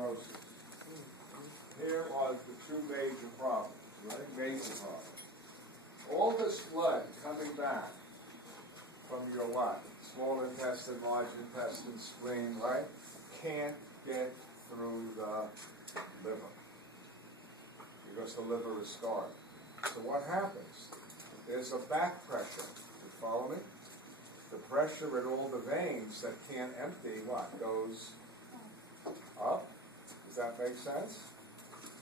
cirrhosis. Here are the two major problems, right? Major problems. All this blood coming back from your what? Small intestine, large intestine, spleen, right? Can't get through the liver because the liver is scarred. So what happens? There's a back pressure. You follow me? The pressure in all the veins that can't empty, what? Goes up. Does that make sense,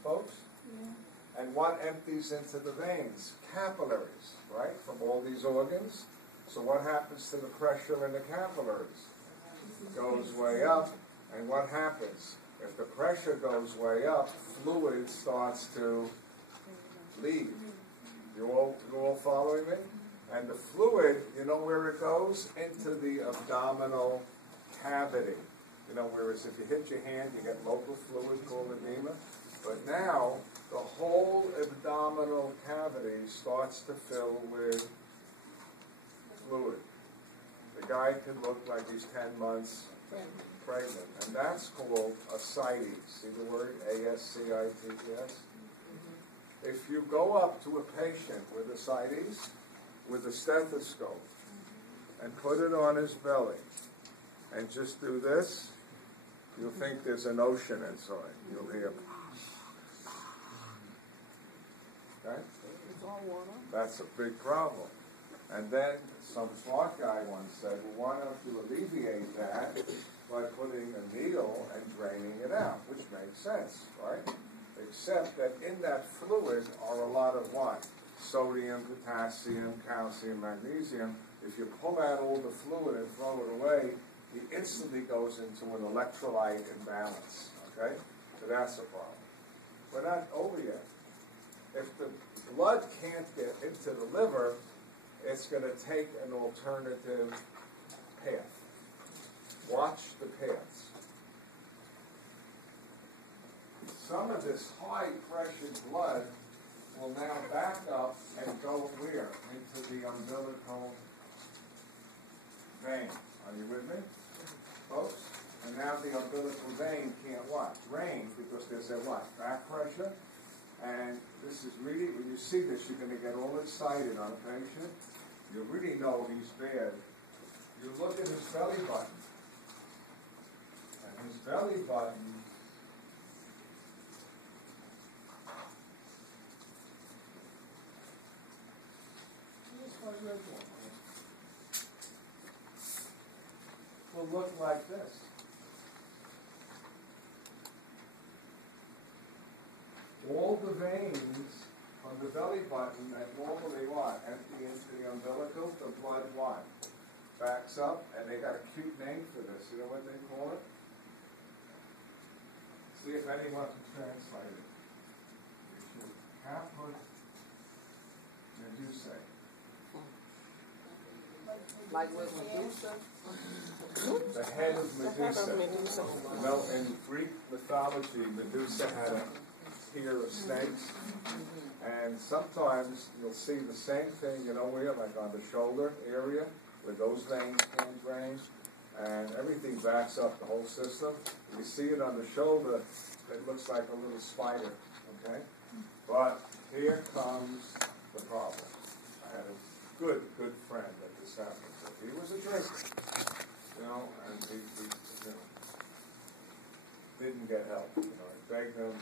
folks? Yeah. And what empties into the veins? Capillaries, right? From all these organs. So what happens to the pressure in the capillaries? It goes way up. And what happens? If the pressure goes way up, fluid starts to leave. You all following me? And the fluid, you know where it goes? Into the abdominal cavity. You know, whereas if you hit your hand, you get local fluid called edema. But now, the whole abdominal cavity starts to fill with fluid. The guy could look like he's 10 months pregnant. And that's called ascites. See the word? A-S-C-I-T-S? If you go up to a patient with ascites, with a stethoscope, and put it on his belly, and just do this, you'll think there's an ocean inside. You'll hear. Okay? That's a big problem. And then some smart guy once said, well, why don't you alleviate that by putting a needle and draining it out, which makes sense, right? Except that in that fluid are a lot of what? Sodium, potassium, calcium, magnesium. If you pull out all the fluid and throw it away, he instantly goes into an electrolyte imbalance, okay? So that's a problem. We're not over yet. If the blood can't get into the liver, it's going to take an alternative path. Watch the paths. Some of this high-pressured blood will now back up and go where? Into the umbilical vein. Are you with me, folks? And now the umbilical vein can't what? Drain, because there's a what? Back pressure. And this is really, when you see this, you're going to get all excited on a patient. You really know he's bad. You look at his belly button. And his belly button will look like this. All the veins from the belly button that normally what? Empty into the umbilical, the blood what? Backs up, and they got a cute name for this. You know what they call it? See if anyone can translate it. You should caput medusae. Like with Medusa? The head of Medusa. You know, in Greek mythology, Medusa had a tier of snakes. And sometimes you'll see the same thing, you know where, like on the shoulder area, where those veins can't drain, and everything backs up the whole system. You see it on the shoulder, it looks like a little spider, okay? But here comes the problem. I had a good friend that this happened to. He was a drinker, you know, and he you know, didn't get help. You know, I begged him,